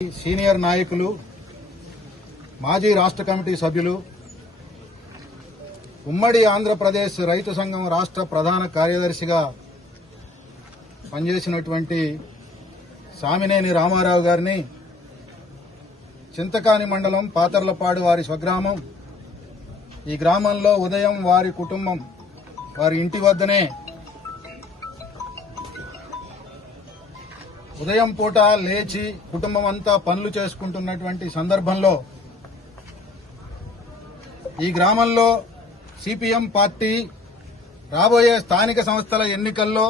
Senior నాయకులు, మాజీ రాష్ట్ర కమిటీ సభ్యులు, ఉమ్మడి ఆంధ్రప్రదేశ్ రైతు సంఘం రాష్ట్ర ప్రధాన కార్యదర్శిగా పనిచేసినటువంటి సామినేని రామారావు గారిని చింతకాని మండలం పాతర్లపాడు వారి స్వగ్రామం. ఈ గ్రామంలో ఉదయం వారి కుటుంబం వారి ఇంటి వద్దనే ఉదయం పూట లేచి కుటుంబం అంతా పనులు చేసుకుంటున్నటువంటి సందర్భంలో ఈ గ్రామంలో సిపిఎం పార్టీ రాబోయే స్థానిక సంస్థల ఎన్నికల్లో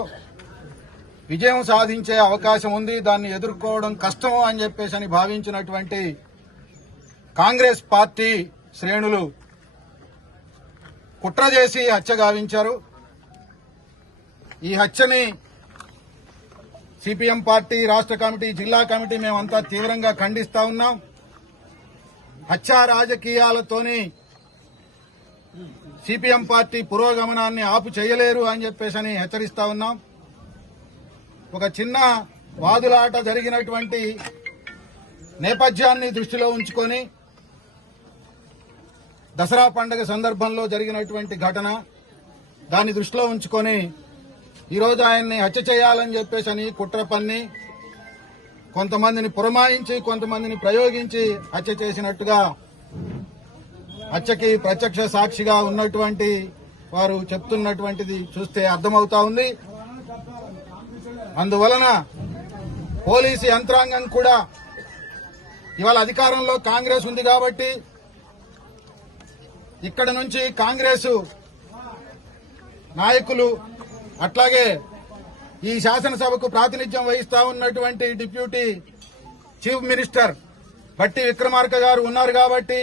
విజయం సాధించే అవకాశం ఉంది, దాన్ని ఎదుర్కోవడం కష్టం అని చెప్పేసి భావించినటువంటి కాంగ్రెస్ పార్టీ శ్రేణులు కుట్ర చేసి హత్య గావించారు. ఈ హత్యని సిపిఎం పార్టీ రాష్ట్ర కమిటీ, జిల్లా కమిటీ మేమంతా తీవ్రంగా ఖండిస్తా ఉన్నాం. హత్యా రాజకీయాలతోని సిపిఎం పార్టీ పురోగమనాన్ని ఆపు చేయలేరు అని చెప్పేసి హెచ్చరిస్తా ఉన్నాం. ఒక చిన్న వాదులాట జరిగినటువంటి నేపథ్యాన్ని దృష్టిలో ఉంచుకొని దసరా పండుగ సందర్భంలో జరిగినటువంటి ఘటన, దాన్ని దృష్టిలో ఉంచుకొని ఈరోజు ఆయన్ని హత్య చేయాలని చెప్పేసి కుట్ర పన్ని కొంతమందిని పురమాయించి కొంతమందిని ప్రయోగించి హత్య చేసినట్టుగా హత్యకి ప్రత్యక్ష సాక్షిగా ఉన్నటువంటి వారు చెప్తున్నటువంటిది చూస్తే అర్థమవుతా ఉంది. అందువలన పోలీసు యంత్రాంగం కూడా ఇవాళ అధికారంలో కాంగ్రెస్ ఉంది కాబట్టి ఇక్కడ నుంచి కాంగ్రెస్ నాయకులు, అట్లాగే ఈ శాసనసభకు ప్రాతినిధ్యం వహిస్తా ఉన్నటువంటి డిప్యూటీ చీఫ్ మినిస్టర్ బట్టి విక్రమార్క గారు ఉన్నారు కాబట్టి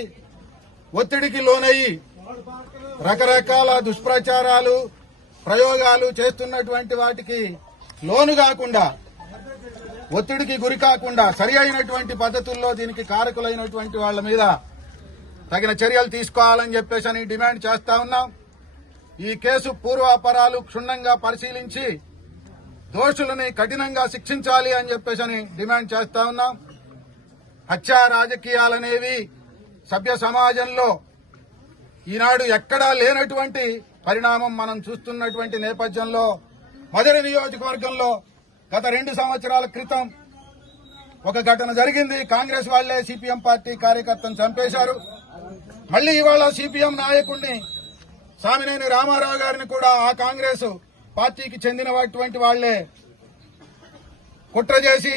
ఒత్తిడికి లోనయ్యి రకరకాల దుష్ప్రచారాలు, ప్రయోగాలు చేస్తున్నటువంటి వాటికి లోను కాకుండా, ఒత్తిడికి గురి కాకుండా సరి అయినటువంటి పద్ధతుల్లో దీనికి కారకులైనటువంటి వాళ్ల మీద తగిన చర్యలు తీసుకోవాలని చెప్పేసి డిమాండ్ చేస్తా ఉన్నాం. ఈ కేసు పూర్వాపరాలు క్షుణ్ణంగా పరిశీలించి దోషులని కఠినంగా శిక్షించాలి అని చెప్పేసి డిమాండ్ చేస్తా ఉన్నాం. హత్యా రాజకీయాలనేవి సభ్య సమాజంలో ఈనాడు ఎక్కడా లేనటువంటి పరిణామం మనం చూస్తున్నటువంటి నేపథ్యంలో మధుర నియోజకవర్గంలో గత 2 సంవత్సరాల క్రితం ఒక ఘటన జరిగింది. కాంగ్రెస్ వాళ్లే సిపిఎం పార్టీ కార్యకర్తను చంపేశారు. మళ్లీ ఇవాళ సిపిఎం నాయకుడిని సామినేని రామారావు గారిని కూడా ఆ కాంగ్రెస్ పార్టీకి చెందినటువంటి వాళ్లే కుట్ర చేసి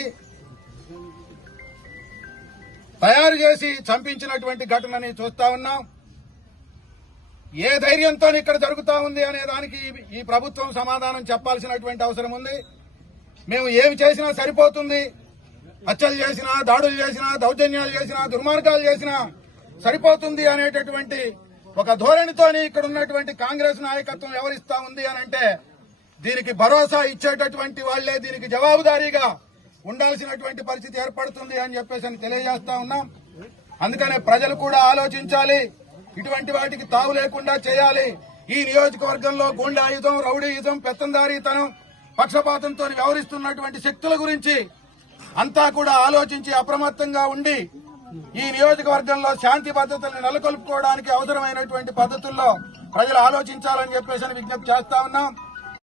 తయారు చేసి చంపించినటువంటి ఘటనని చూస్తా ఉన్నాం. ఏ ధైర్యంతో ఇక్కడ జరుగుతా ఉంది అనే దానికి ఈ ప్రభుత్వం సమాధానం చెప్పాల్సినటువంటి అవసరం ఉంది. మేము ఏమి చేసినా సరిపోతుంది, హత్యలు చేసినా, దాడులు చేసినా, దౌర్జన్యాలు చేసినా, దుర్మార్గాలు చేసినా సరిపోతుంది అనేటటువంటి ఒక ధోరణితోని ఇక్కడ ఉన్నటువంటి కాంగ్రెస్ నాయకత్వం వ్యవహరిస్తా ఉంది అని అంటే దీనికి భరోసా ఇచ్చేటటువంటి వాళ్లే దీనికి జవాబుదారీగా ఉండాల్సినటువంటి పరిస్థితి ఏర్పడుతుంది అని చెప్పేసి తెలియజేస్తా ఉన్నాం. అందుకనే ప్రజలు కూడా ఆలోచించాలి, ఇటువంటి వాటికి తావు లేకుండా చేయాలి. ఈ నియోజకవర్గంలో గూండాయుధం, రౌడీయుధం, పెత్తందారీతనం, పక్షపాతంతో వ్యవహరిస్తున్నటువంటి శక్తుల గురించి అంతా కూడా ఆలోచించి అప్రమత్తంగా ఉండి ఈ నియోజకవర్గంలో శాంతి భద్రతలను నెలకొల్పుకోవడానికి అవసరమైనటువంటి పద్ధతుల్లో ప్రజలు ఆలోచించాలని చెప్పేసి విజ్ఞప్తి చేస్తా ఉన్నాం.